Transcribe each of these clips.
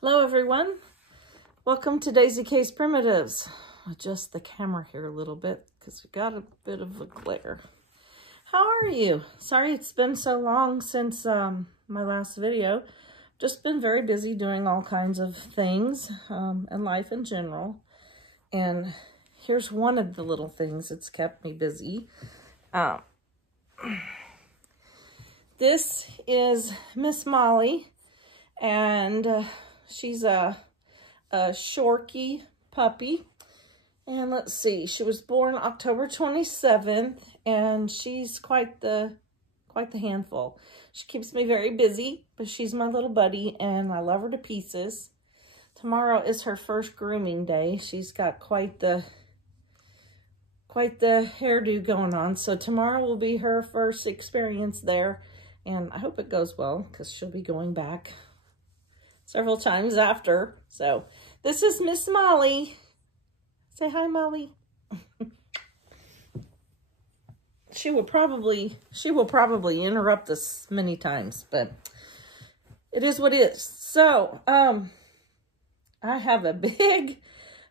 Hello everyone, welcome to Daisy Case Primitives. Adjust the camera here a little bit because we got a bit of a glare. How are you? Sorry it's been so long since my last video. Just been very busy doing all kinds of things and life in general. And here's one of the little things that's kept me busy. This is Miss Molly, and she's a Shorky puppy. And let's see, she was born October 27th, and she's quite the handful. She keeps me very busy, but she's my little buddy, and I love her to pieces. Tomorrow is her first grooming day. She's got quite the hairdo going on, so tomorrow will be her first experience there, and I hope it goes well because she'll be going back several times after. So this is Miss Molly. Say hi, Molly. She will probably interrupt us many times, but it is what it is. So I have a big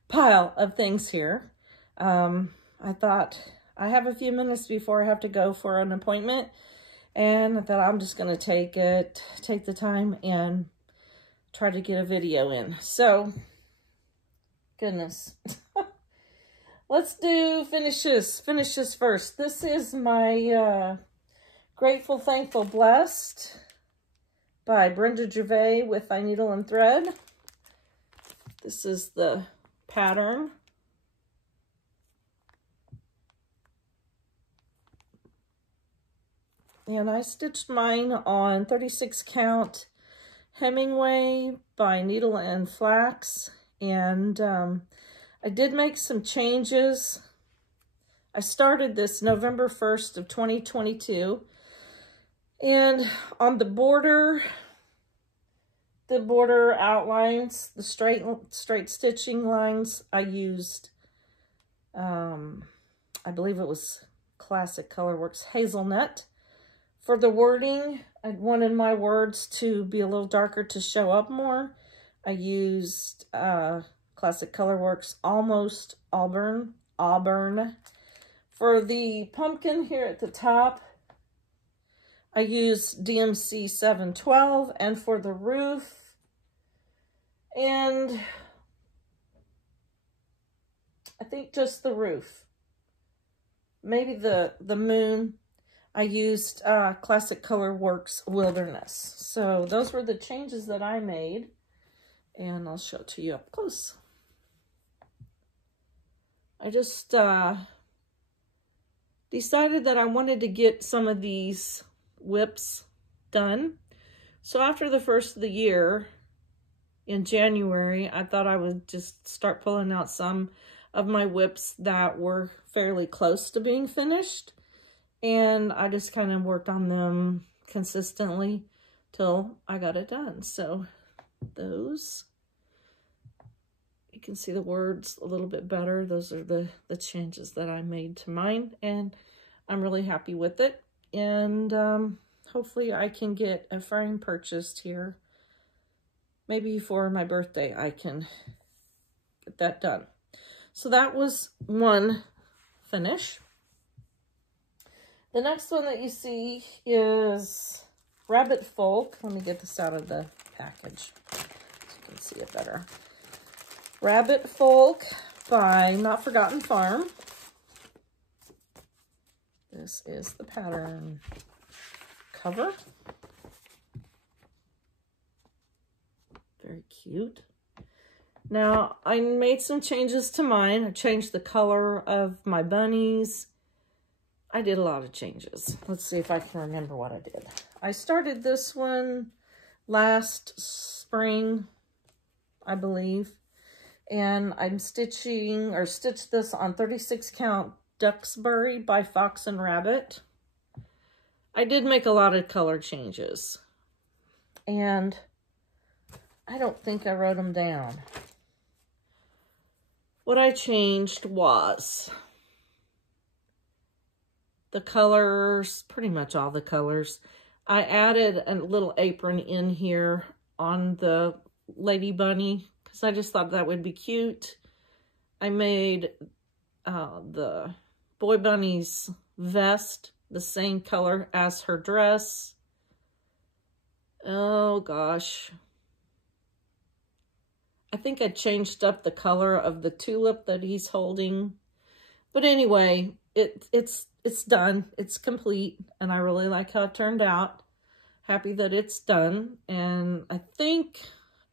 pile of things here. I thought I have a few minutes before I have to go for an appointment, and I thought I'm just going to take the time and try to get a video in. So, goodness. Let's do finishes first. This is my Grateful, Thankful, Blessed by Brenda Gervais with I Needle and Thread. This is the pattern. And I stitched mine on 36 count Hemingway by Needle and Flax, and I did make some changes. I started this November 1st of 2022, and on the border outlines, the straight stitching lines, I used, I believe it was Classic Colorworks Hazelnut. For the wording, I wanted my words to be a little darker to show up more. I used Classic Colorworks Almost Auburn. For the pumpkin here at the top, I used DMC 712, and for the roof and I think just the roof, maybe the moon, I used Classic Colorworks Wilderness. So those were the changes that I made, and I'll show it to you up close. I just decided that I wanted to get some of these whips done. So after the first of the year, in January, I thought I would just start pulling out some of my whips that were fairly close to being finished. And I just kind of worked on them consistently till I got it done. So those, you can see the words a little bit better. Those are the changes that I made to mine, and I'm really happy with it. And hopefully I can get a frame purchased here. Maybe for my birthday I can get that done. So that was one finish. The next one that you see is Rabbit Folk. Let me get this out of the package so you can see it better. Rabbit Folk by Not Forgotten Farm. This is the pattern cover. Very cute. Now, I made some changes to mine. I changed the color of my bunnies. I did a lot of changes. Let's see if I can remember what I did. I started this one last spring, I believe. And I'm stitched this on 36 count Duxbury by Fox and Rabbit. I did make a lot of color changes, and I don't think I wrote them down. What I changed was the colors, pretty much all the colors. I added a little apron in here on the lady bunny because I just thought that would be cute. I made the boy bunny's vest the same color as her dress. Oh gosh. I think I changed up the color of the tulip that he's holding. But anyway, it's done. It's complete. And I really like how it turned out. Happy that it's done. And I think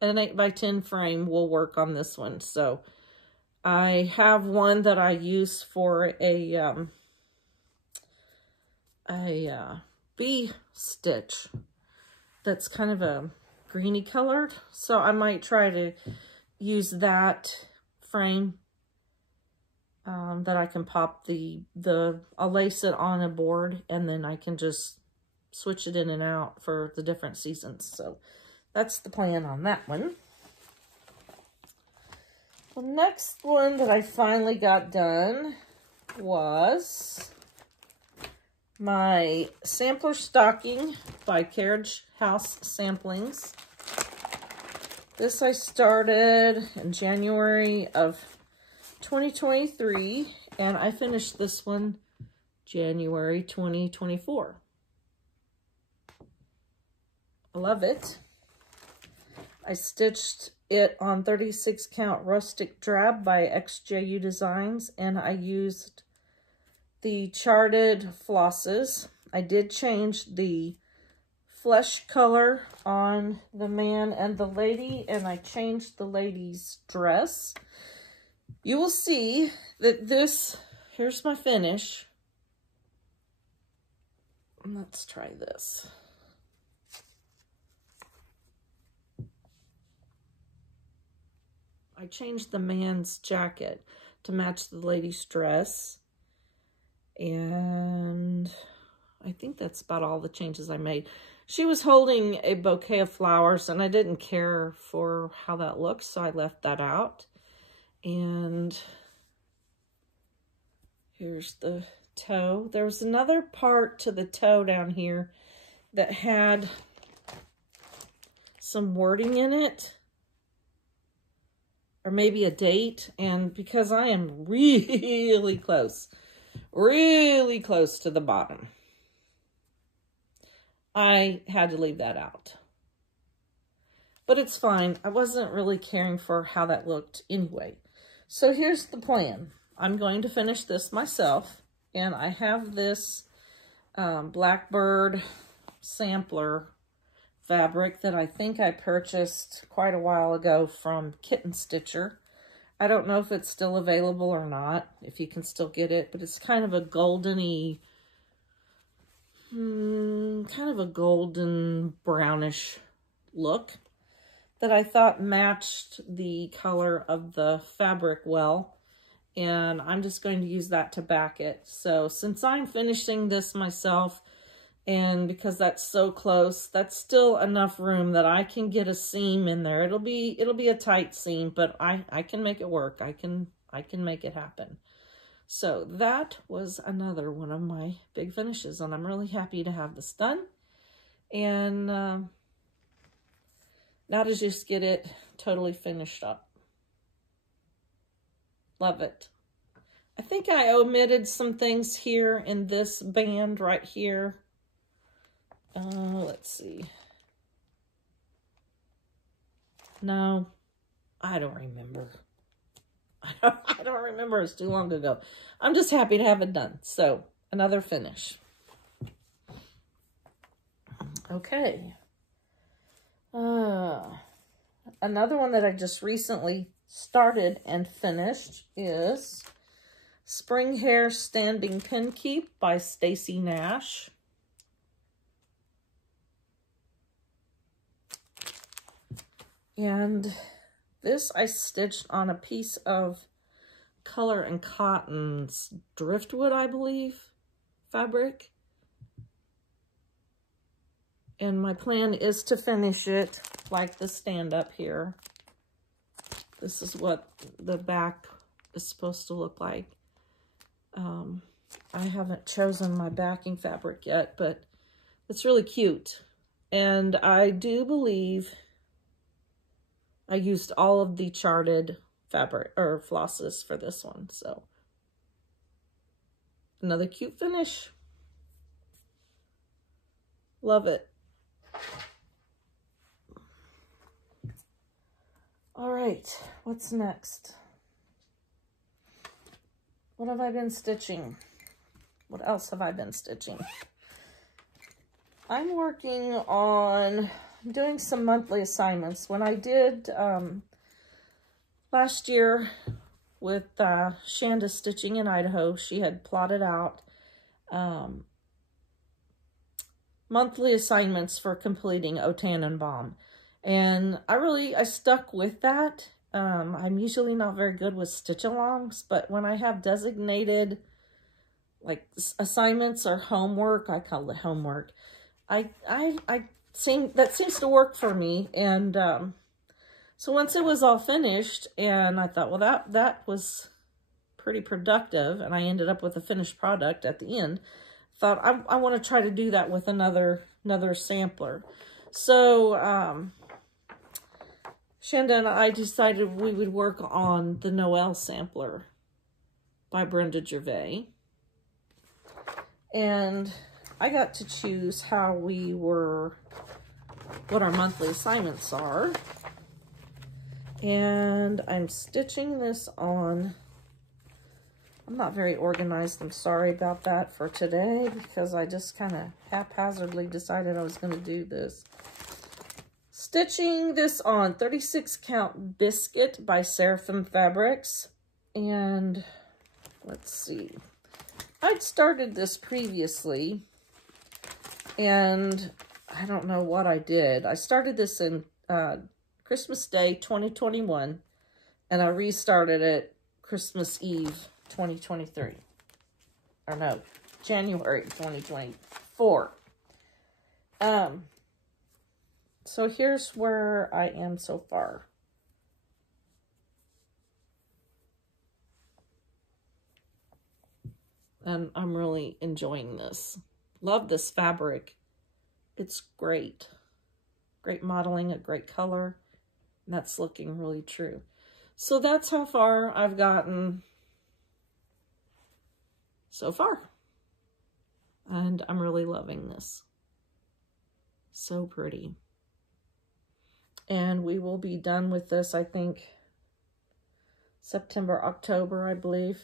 an 8x10 frame will work on this one. So I have one that I use for a bee stitch that's kind of a greeny colored. So I might try to use that frame that I can pop I'll lace it on a board and then I can just switch it in and out for the different seasons. So that's the plan on that one. The next one that I finally got done was my sampler stocking by Carriage House Samplings. This I started in January of 2023, and I finished this one January 2024. I love it. I stitched it on 36 count rustic drab by XJU Designs, and I used the charted flosses. I did change the flesh color on the man and the lady, and I changed the lady's dress. You will see that here's my finish. Let's try this. I changed the man's jacket to match the lady's dress. And I think that's about all the changes I made. She was holding a bouquet of flowers, and I didn't care for how that looked, so I left that out. And here's the toe. There was another part to the toe down here that had some wording in it, or maybe a date. And because I am really close to the bottom, I had to leave that out. But it's fine. I wasn't really caring for how that looked anyway. So here's the plan. I'm going to finish this myself. And I have this Blackbird sampler fabric that I think I purchased quite a while ago from Kitten Stitcher. I don't know if it's still available or not, if you can still get it, but it's kind of a goldeny, kind of a golden brownish look that I thought matched the color of the fabric well, and I'm just going to use that to back it. So since I'm finishing this myself, and because that's so close, that's still enough room that I can get a seam in there. It'll be a tight seam, but I can make it work. I can make it happen. So that was another one of my big finishes, and I'm really happy to have this done. And now to just get it totally finished up. Love it. I think I omitted some things here in this band right here. Let's see. No, I don't remember. I don't remember. It's too long ago. I'm just happy to have it done. So, another finish. Okay. Another one that I just recently started and finished is Spring Hair Standing Pin Keep by Stacy Nash. And this I stitched on a piece of Color and Cotton's driftwood, I believe, fabric. And my plan is to finish it like the stand up here. This is what the back is supposed to look like. I haven't chosen my backing fabric yet, but it's really cute. And I do believe I used all of the charted fabric or flosses for this one. So another cute finish. Love it. All right, what's next? What have I been stitching? What else have I been stitching? I'm working on doing some monthly assignments. When I did last year with Shanda Stitching in Idaho, she had plotted out monthly assignments for completing O Tannenbaum. And I stuck with that. I'm usually not very good with stitch-alongs, but when I have designated like assignments or homework, I call it homework, that seems to work for me. And so once it was all finished, and I thought, well, that was pretty productive, and I ended up with a finished product at the end, thought I want to try to do that with another sampler. So Shanda and I decided we would work on the Noel sampler by Brenda Gervais. And I got to choose what our monthly assignments are. And I'm stitching this on. I'm not very organized. I'm sorry about that for today, because I just kind of haphazardly decided I was going to do this. Stitching this on 36 count biscuit by Seraphim Fabrics. And let's see. I'd started this previously, and I don't know what I did. I started this in Christmas Day 2021, and I restarted it Christmas Eve 2023. Or no, January 2024. So here's where I am so far. And I'm really enjoying this. Love this fabric. It's great. Great modeling, a great color. And that's looking really true. So that's how far I've gotten so far. And I'm really loving this. So pretty. And we will be done with this, I think, September, October, I believe.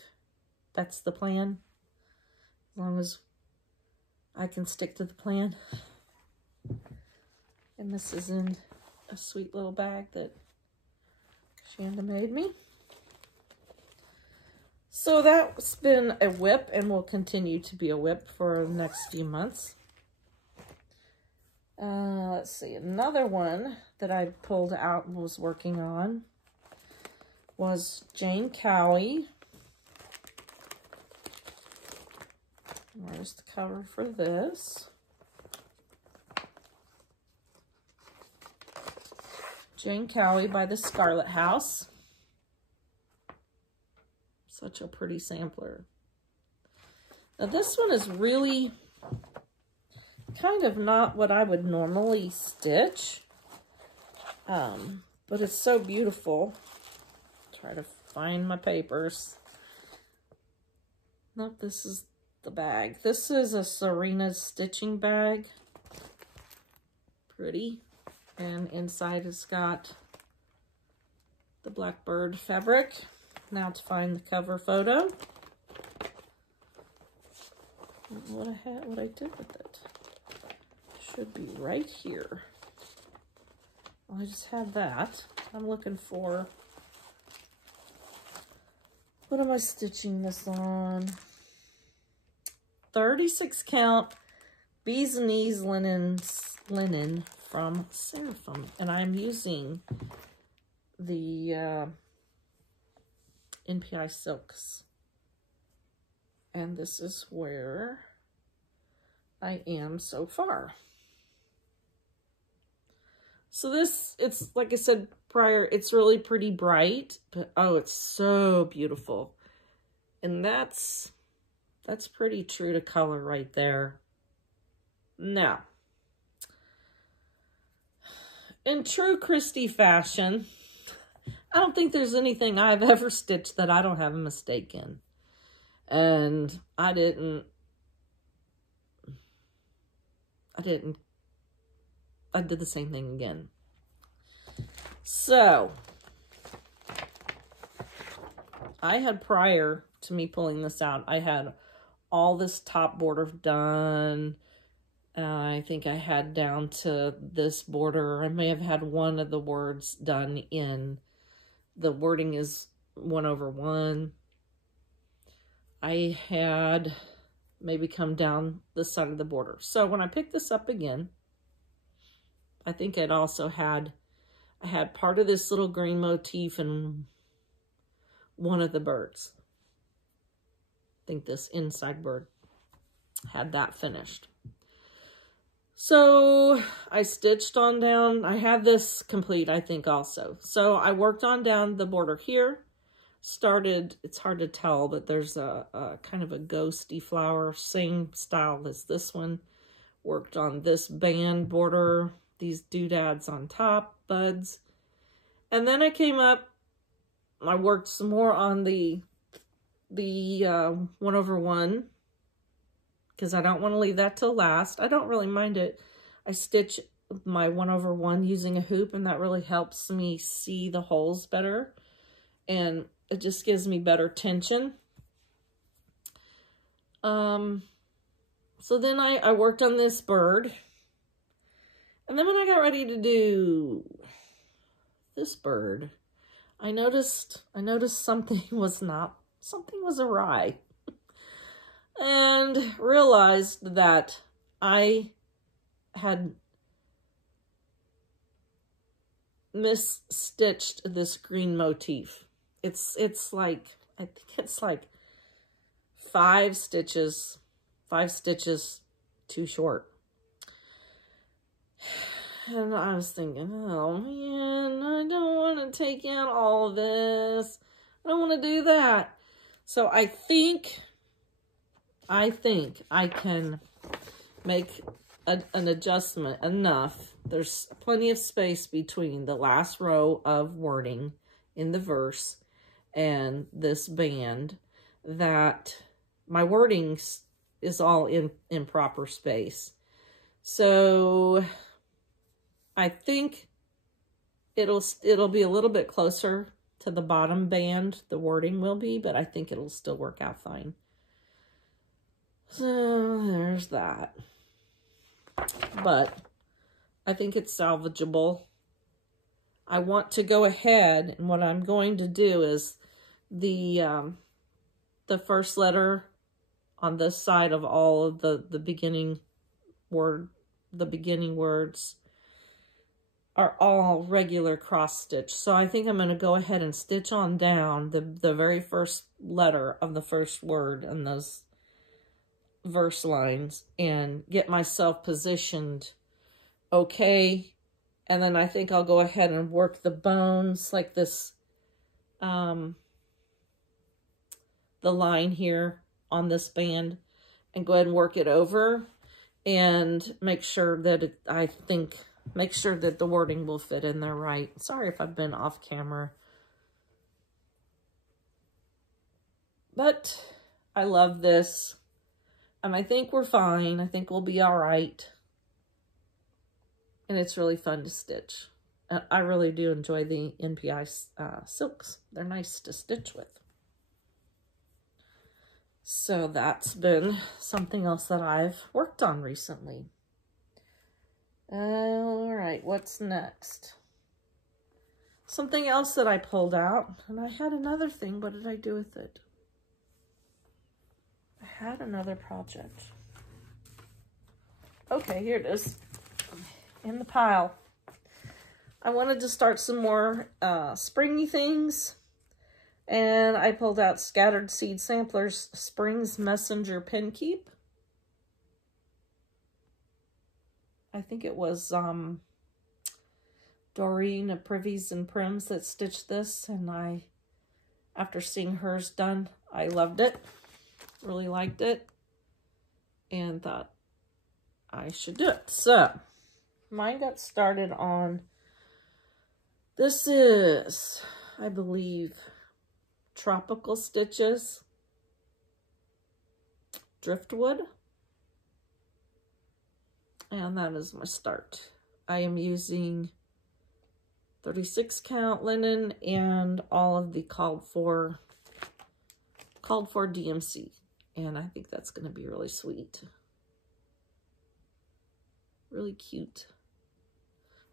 That's the plan. As long as I can stick to the plan. And this is in a sweet little bag that Shanda made me. So that's been a whip, and will continue to be a whip for the next few months. Let's see, another one that I pulled out and was working on was Jane Cowie. Where's the cover for this? Jane Cowie by the Scarlet House. Such a pretty sampler. Now this one is really kind of not what I would normally stitch, but it's so beautiful. Try to find my papers. Nope, this is the bag. This is a Serena's stitching bag. Pretty. And inside it's got the blackbird fabric. Now to find the cover photo. What I did with it. Should be right here. Well, I just had that. I'm looking for, what am I stitching this on? 36 count bees and knees linen from Seraphim. And I'm using the NPI silks. And this is where I am so far. So this, it's like I said prior, it's really pretty bright, but oh, it's so beautiful. And that's pretty true to color right there. Now, in true Christy fashion, I don't think there's anything I've ever stitched that I don't have a mistake in. And I did the same thing again. So, I had, prior to me pulling this out, I had all this top border done. I think I had down to this border. I may have had one of the words done in. The wording is 1/1. I had maybe come down this side of the border. So when I picked this up again, I think I had part of this little green motif in one of the birds. I think this inside bird had that finished. So I stitched on down. I had this complete, I think, also. So I worked on down the border here. Started, it's hard to tell, but there's a kind of a ghosty flower, same style as this one. Worked on this band border, these doodads on top, buds. And then I came up, I worked some more on the 1/1, because I don't want to leave that till last. I don't really mind it. I stitch my 1/1 using a hoop, and that really helps me see the holes better. And it just gives me better tension. So then I worked on this bird. And then when I got ready to do this bird, I noticed something was awry. And realized that I had misstitched this green motif. It's like, I think it's like 5 stitches too short. And I was thinking, oh man, I don't want to take out all of this. I don't want to do that. So I think I can make an adjustment enough. There's plenty of space between the last row of wording in the verse and this band that my wording is all in proper space. So I think it'll be a little bit closer to the bottom band, the wording will be, but I think it'll still work out fine. So there's that. But I think it's salvageable. I want to go ahead, and what I'm going to do is the first letter on this side of all of the beginning words are all regular cross stitch. So I think I'm going to go ahead and stitch on down the very first letter of the first word in those verse lines and get myself positioned okay. And then I think I'll go ahead and work the bones like this, the line here on this band, and go ahead and work it over and make sure that make sure that the wording will fit in there right. Sorry if I've been off camera. But I love this. And I think we're fine. I think we'll be all right. And it's really fun to stitch. I really do enjoy the NPI silks. They're nice to stitch with. So that's been something else that I've worked on recently. All right, what's next? Something else that I pulled out, and I had another thing. What did I do with it? I had another project. Okay, here it is in the pile. I wanted to start some more springy things, and I pulled out Scattered Seed Samplers Spring's Messenger Pin Keep. I think it was Doreen of Privies and Prims that stitched this, and after seeing hers done, I loved it, really liked it, and thought I should do it. So mine got started on, this is I believe, Tropical Stitches Driftwood. And that is my start. I am using 36 count linen and all of the called for DMC. And I think that's going to be really sweet. Really cute.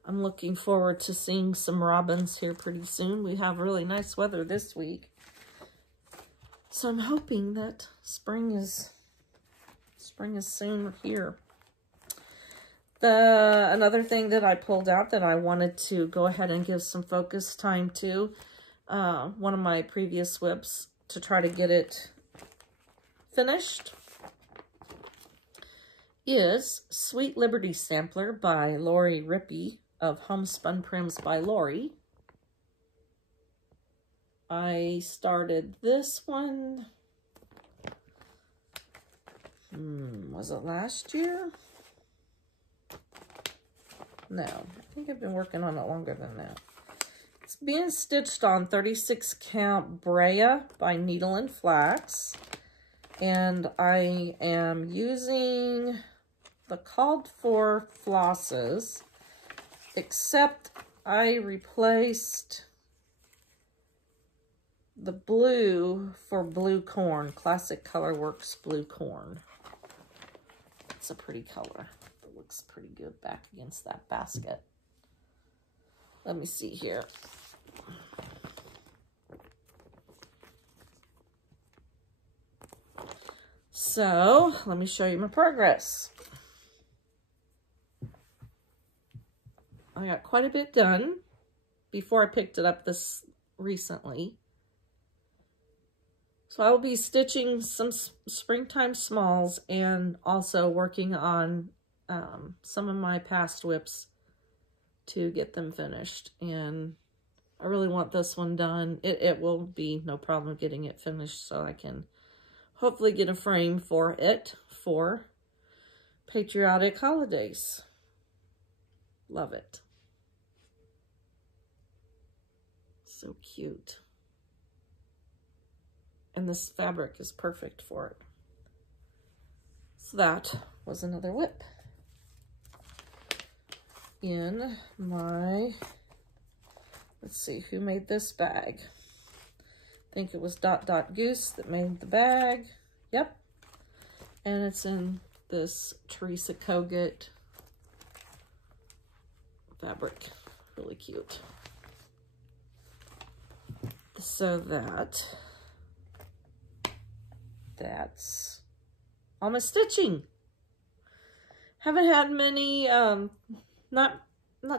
I'm looking forward to seeing some robins here pretty soon. We have really nice weather this week. So I'm hoping that spring is soon here. Another thing that I pulled out that I wanted to go ahead and give some focus time to, one of my previous whips to try to get it finished, is Sweet Liberty Sampler by Lori Rippey of Homespun Prims by Lori. I started this one, was it last year? No, I think I've been working on it longer than that. It's being stitched on 36 count Brea by Needle and Flax. And I am using the called for flosses, except I replaced the blue for blue corn, Classic Colorworks blue corn. It's a pretty color. It looks pretty good back against that basket. Let me see here. So, let me show you my progress. I got quite a bit done before I picked it up this recently. So I will be stitching some springtime smalls and also working on some of my past whips to get them finished. And I really want this one done. It will be no problem getting it finished, so I can hopefully get a frame for it for patriotic holidays. Love it. So cute. And this fabric is perfect for it. So that was another whip. In my, let's see, who made this bag? I think it was Dot Dot Goose that made the bag. Yep. And it's in this Teresa Kogut fabric. Really cute. So that's all my stitching. Haven't had many, not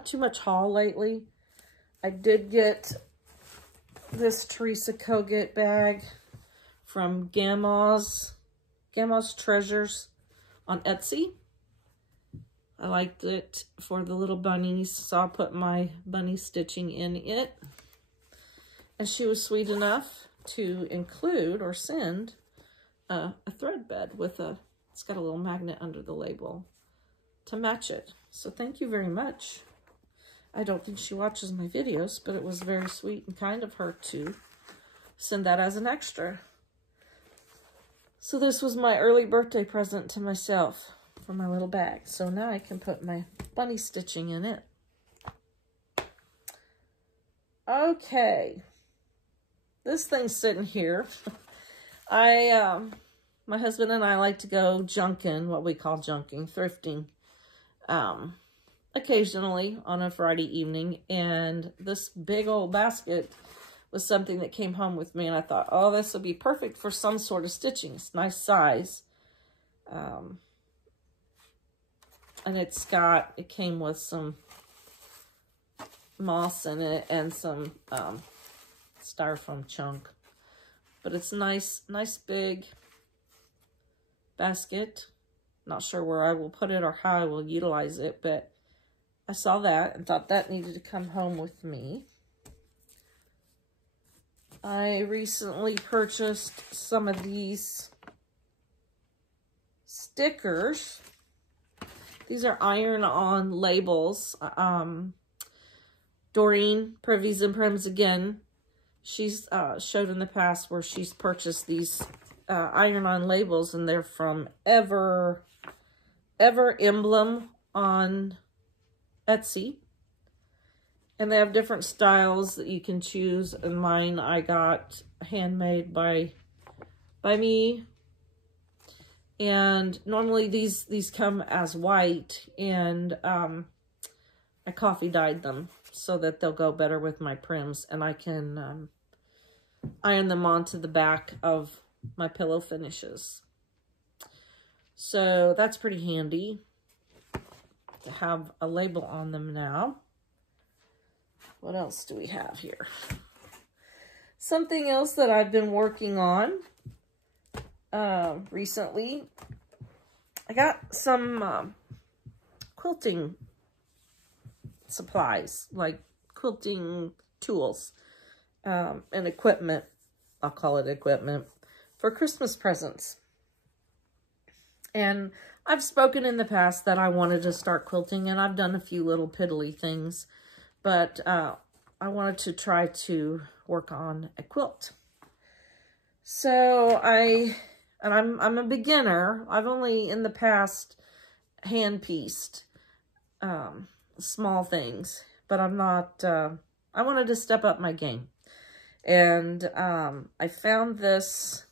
too much haul lately. I did get this Teresa Kogut bag from Gamma's Treasures on Etsy. I liked it for the little bunnies, so I'll put my bunny stitching in it. And she was sweet enough to include or send a thread bed with it's got a little magnet under the label to match it. So thank you very much. I don't think she watches my videos, but it was very sweet and kind of her to send that as an extra. So this was my early birthday present to myself for my little bag. So now I can put my bunny stitching in it. Okay. This thing's sitting here. My husband and I like to go junking, what we call junking, thrifting, occasionally on a Friday evening. And this big old basket was something that came home with me, and I thought, oh, this would be perfect for some sort of stitching. It's nice size. And it came with some moss in it and some styrofoam chunk. But it's nice big basket. Not sure where I will put it or how I will utilize it, but I saw that and thought that needed to come home with me. I recently purchased some of these stickers. These are iron-on labels. Doreen, Privies and Prims again, she's showed in the past where she's purchased these iron-on labels, and they're from Ever Emblem on Etsy. And they have different styles that you can choose. And mine I got handmade by me. And normally these come as white, and I coffee dyed them so that they'll go better with my prims, and I can iron them onto the back of my pillow finishes. So that's pretty handy to have a label on them now. What else do we have here? Something else that I've been working on recently. I got some quilting supplies, like quilting tools and equipment. I'll call it equipment for Christmas presents. And I've spoken in the past that I wanted to start quilting, and I've done a few little piddly things. But I wanted to try to work on a quilt. So I'm a beginner. I've only in the past hand-pieced small things, but I'm not, I wanted to step up my game. And I found this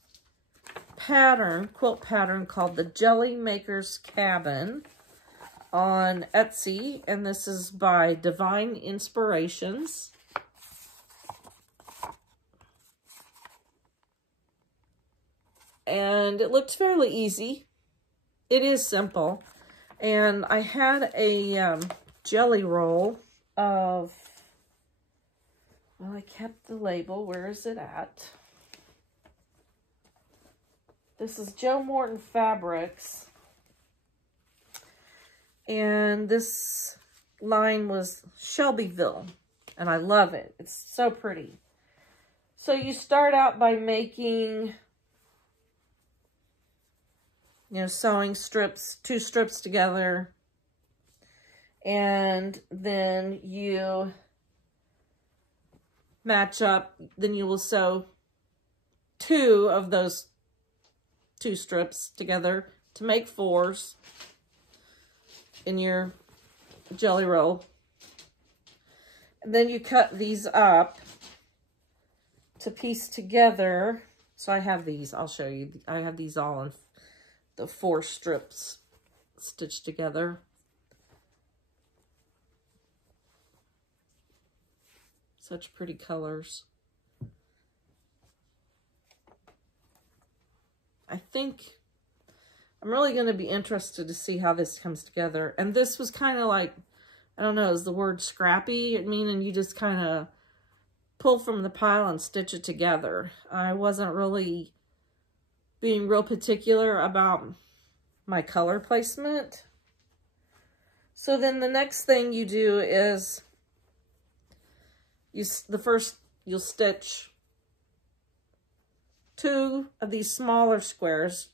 quilt pattern called the Jelly Maker's Cabin on Etsy, and this is by Divine Inspirations. And it looked fairly easy. It is simple. And I had a jelly roll of, well, I kept the label. Where is it at? This is Joe Morton Fabrics. And this line was Shelbyville, and I love it. It's so pretty. So you start out by making, sewing strips, 2 strips together, and then you match up, then you will sew 2 of those 2 strips together to make 4s. In your jelly roll. And then you cut these up to piece together. So I have these, I'll show you. I have these all in the 4 strips stitched together. Such pretty colors. I think I'm really going to be interested to see how this comes together. And this was kind of like, I don't know, is the word scrappy? Meaning you just kind of pull from the pile and stitch it together. I wasn't really being real particular about my color placement. So then the next thing you do is, you'll stitch 2 of these smaller squares.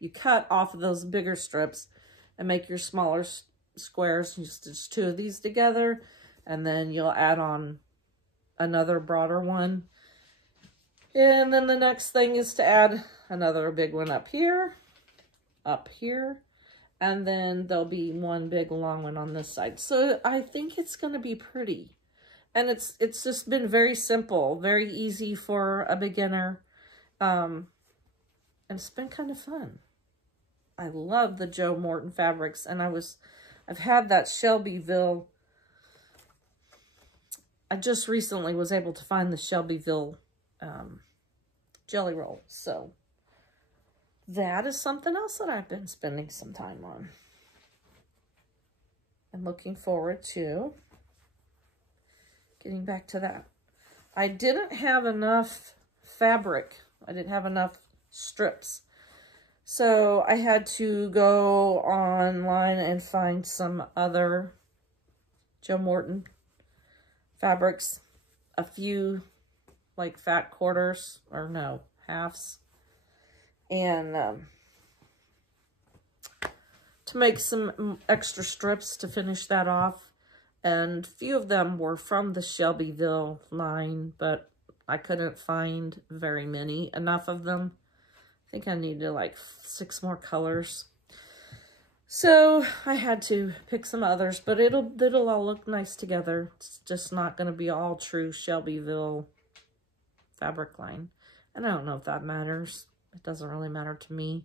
You cut off of those bigger strips and make your smaller squares. You stitch 2 of these together, and then you'll add on another broader one. And then the next thing is to add another big one up here, and then there'll be one big long one on this side. So I think it's going to be pretty. And it's just been very simple, very easy for a beginner. And it's been kind of fun. I love the Joe Morton fabrics, and I've had that Shelbyville. I just recently was able to find the Shelbyville jelly roll. So that is something else that I've been spending some time on. And looking forward to getting back to that. I didn't have enough fabric. I didn't have enough strips. So I had to go online and find some other Joe Morton fabrics, a few like fat quarters, or no, halves, and to make some extra strips to finish that off. And a few of them were from the Shelbyville line, but I couldn't find very many, enough of them. I think I needed like 6 more colors. So I had to pick some others, but it'll all look nice together. It's just not going to be all true Shelbyville fabric line. And I don't know if that matters. It doesn't really matter to me.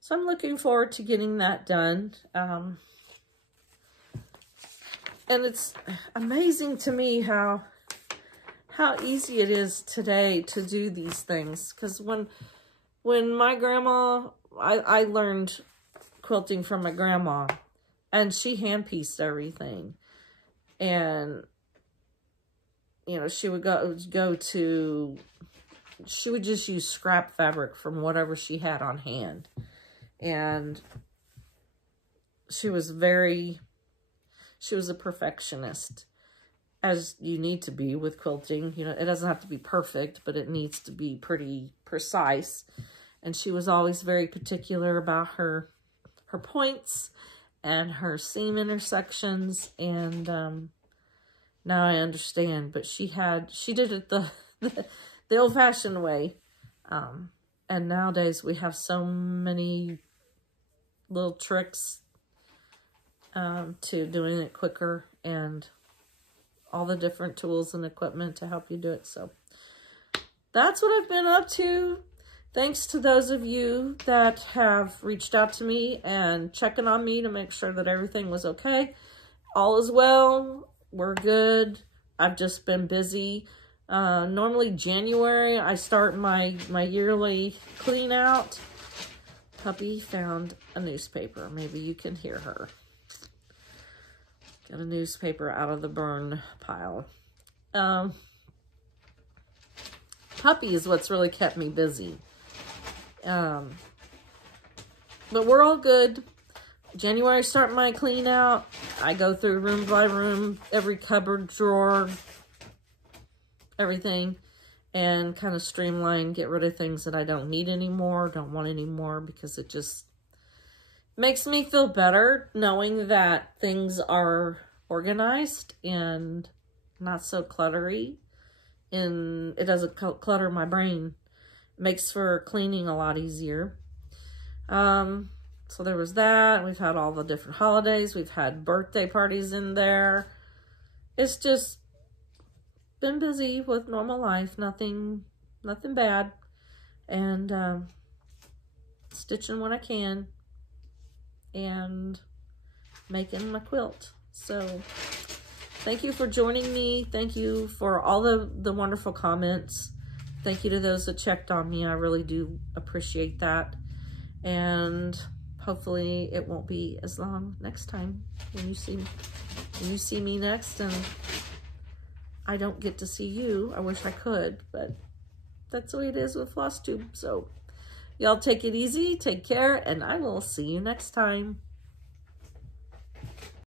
So I'm looking forward to getting that done. And it's amazing to me how easy it is today to do these things. Because when my grandma, I learned quilting from my grandma, and she hand-pieced everything. And, you know, she would she would just use scrap fabric from whatever she had on hand. And she was a perfectionist, as you need to be with quilting. You know, it doesn't have to be perfect, but it needs to be pretty precise. And she was always very particular about her points and her seam intersections. And now I understand, but she did it the old-fashioned way. And nowadays we have so many little tricks to doing it quicker, and all the different tools and equipment to help you do it. So that's what I've been up to. Thanks to those of you that have reached out to me and checking on me to make sure that everything was okay. All is well. We're good. I've just been busy. Normally January, I start my yearly clean out. Puppy found a newspaper. Maybe you can hear her. Got a newspaper out of the burn pile. Puppy is what's really kept me busy. But we're all good. January, start my clean out. I go through room by room, every cupboard, drawer, everything, and kind of streamline, get rid of things that I don't need anymore, don't want anymore, because it just makes me feel better knowing that things are organized and not so cluttery, and it doesn't clutter my brain. It makes for cleaning a lot easier. So there was that. We've had all the different holidays. We've had birthday parties in there. It's just been busy with normal life. Nothing bad. And stitching when I can. And making my quilt. So thank you for joining me. Thank you for all the wonderful comments. Thank you to those that checked on me. I really do appreciate that. And hopefully it won't be as long next time when you see me next, and I don't get to see you. I wish I could, but that's the way it is with FlossTube. So y'all take it easy, take care, and I will see you next time.